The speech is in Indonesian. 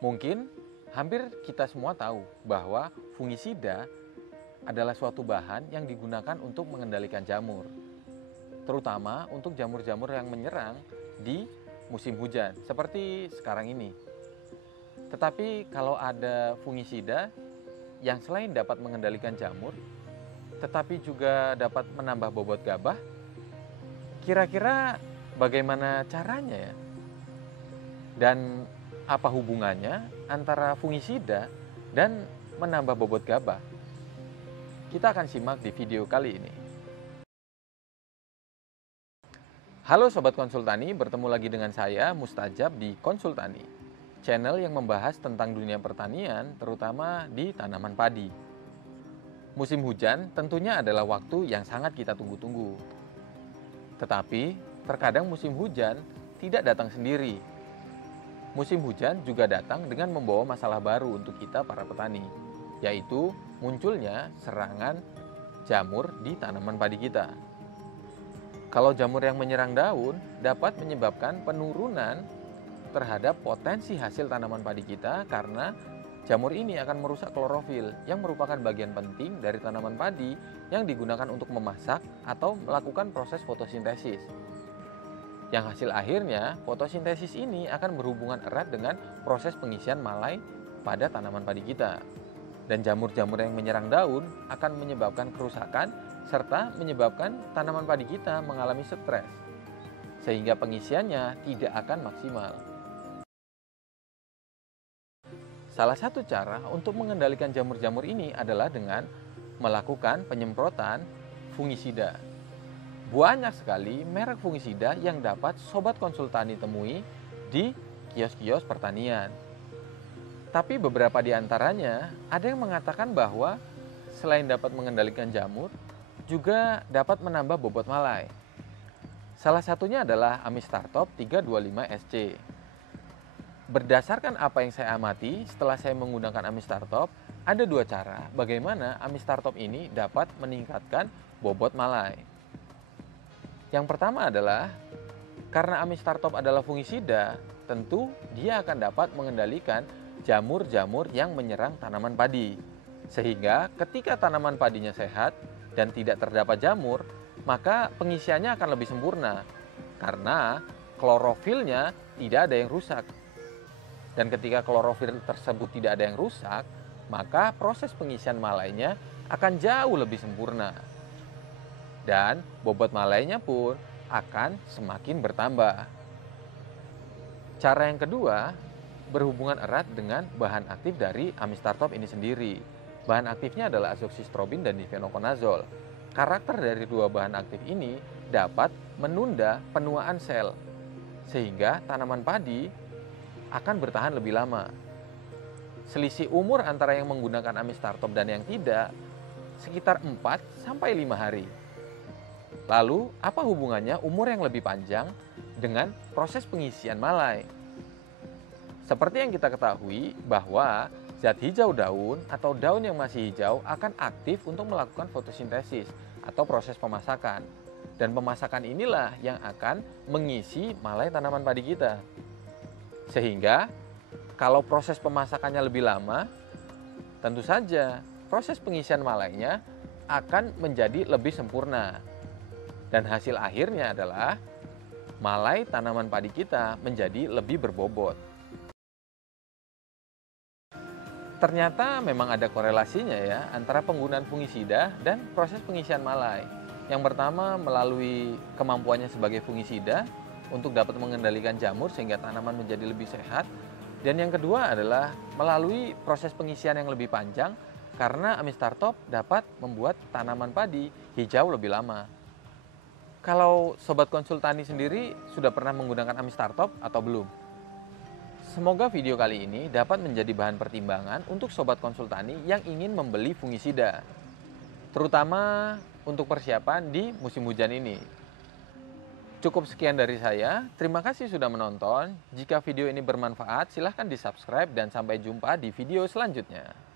Mungkin hampir kita semua tahu bahwa fungisida adalah suatu bahan yang digunakan untuk mengendalikan jamur, terutama untuk jamur-jamur yang menyerang di musim hujan seperti sekarang ini. Tetapi kalau ada fungisida yang selain dapat mengendalikan jamur, tetapi juga dapat menambah bobot gabah, kira-kira bagaimana caranya ya? Dan apa hubungannya antara fungisida dan menambah bobot gabah? Kita akan simak di video kali ini. Halo Sobat Konsultani, bertemu lagi dengan saya Mustajab di Konsultani, channel yang membahas tentang dunia pertanian, terutama di tanaman padi. Musim hujan tentunya adalah waktu yang sangat kita tunggu-tunggu. Tetapi, terkadang musim hujan tidak datang sendiri. Musim hujan juga datang dengan membawa masalah baru untuk kita para petani, yaitu munculnya serangan jamur di tanaman padi kita. Kalau jamur yang menyerang daun dapat menyebabkan penurunan terhadap potensi hasil tanaman padi kita karena jamur ini akan merusak klorofil yang merupakan bagian penting dari tanaman padi yang digunakan untuk memasak atau melakukan proses fotosintesis. Yang hasil akhirnya, fotosintesis ini akan berhubungan erat dengan proses pengisian malai pada tanaman padi kita. Dan jamur-jamur yang menyerang daun akan menyebabkan kerusakan serta menyebabkan tanaman padi kita mengalami stres, sehingga pengisiannya tidak akan maksimal. Salah satu cara untuk mengendalikan jamur-jamur ini adalah dengan melakukan penyemprotan fungisida. Banyak sekali merek fungisida yang dapat Sobat Konsultani temui di kios-kios pertanian. Tapi beberapa di antaranya ada yang mengatakan bahwa selain dapat mengendalikan jamur, juga dapat menambah bobot malai. Salah satunya adalah Amistartop 325 SC. Berdasarkan apa yang saya amati setelah saya menggunakan Amistartop, ada dua cara bagaimana Amistartop ini dapat meningkatkan bobot malai. Yang pertama adalah, karena Amistartop adalah fungisida, tentu dia akan dapat mengendalikan jamur-jamur yang menyerang tanaman padi. Sehingga ketika tanaman padinya sehat dan tidak terdapat jamur, maka pengisiannya akan lebih sempurna. Karena klorofilnya tidak ada yang rusak. Dan ketika klorofil tersebut tidak ada yang rusak, maka proses pengisian malainya akan jauh lebih sempurna. Dan bobot malainya pun akan semakin bertambah. Cara yang kedua berhubungan erat dengan bahan aktif dari Amistartop ini sendiri. Bahan aktifnya adalah azoxystrobin dan difenokonazol. Karakter dari dua bahan aktif ini dapat menunda penuaan sel, sehingga tanaman padi akan bertahan lebih lama. Selisih umur antara yang menggunakan Amistartop dan yang tidak sekitar 4-5 hari. Lalu, apa hubungannya umur yang lebih panjang dengan proses pengisian malai? Seperti yang kita ketahui bahwa zat hijau daun atau daun yang masih hijau akan aktif untuk melakukan fotosintesis atau proses pemasakan. Dan pemasakan inilah yang akan mengisi malai tanaman padi kita. Sehingga, kalau proses pemasakannya lebih lama, tentu saja proses pengisian malainya akan menjadi lebih sempurna. Dan hasil akhirnya adalah malai tanaman padi kita menjadi lebih berbobot. Ternyata memang ada korelasinya ya antara penggunaan fungisida dan proses pengisian malai. Yang pertama melalui kemampuannya sebagai fungisida untuk dapat mengendalikan jamur sehingga tanaman menjadi lebih sehat. Dan yang kedua adalah melalui proses pengisian yang lebih panjang karena Amistartop dapat membuat tanaman padi hijau lebih lama. Kalau Sobat Konsultani sendiri sudah pernah menggunakan Amistartop atau belum? Semoga video kali ini dapat menjadi bahan pertimbangan untuk Sobat Konsultani yang ingin membeli fungisida, terutama untuk persiapan di musim hujan ini. Cukup sekian dari saya, terima kasih sudah menonton. Jika video ini bermanfaat, silahkan di subscribe dan sampai jumpa di video selanjutnya.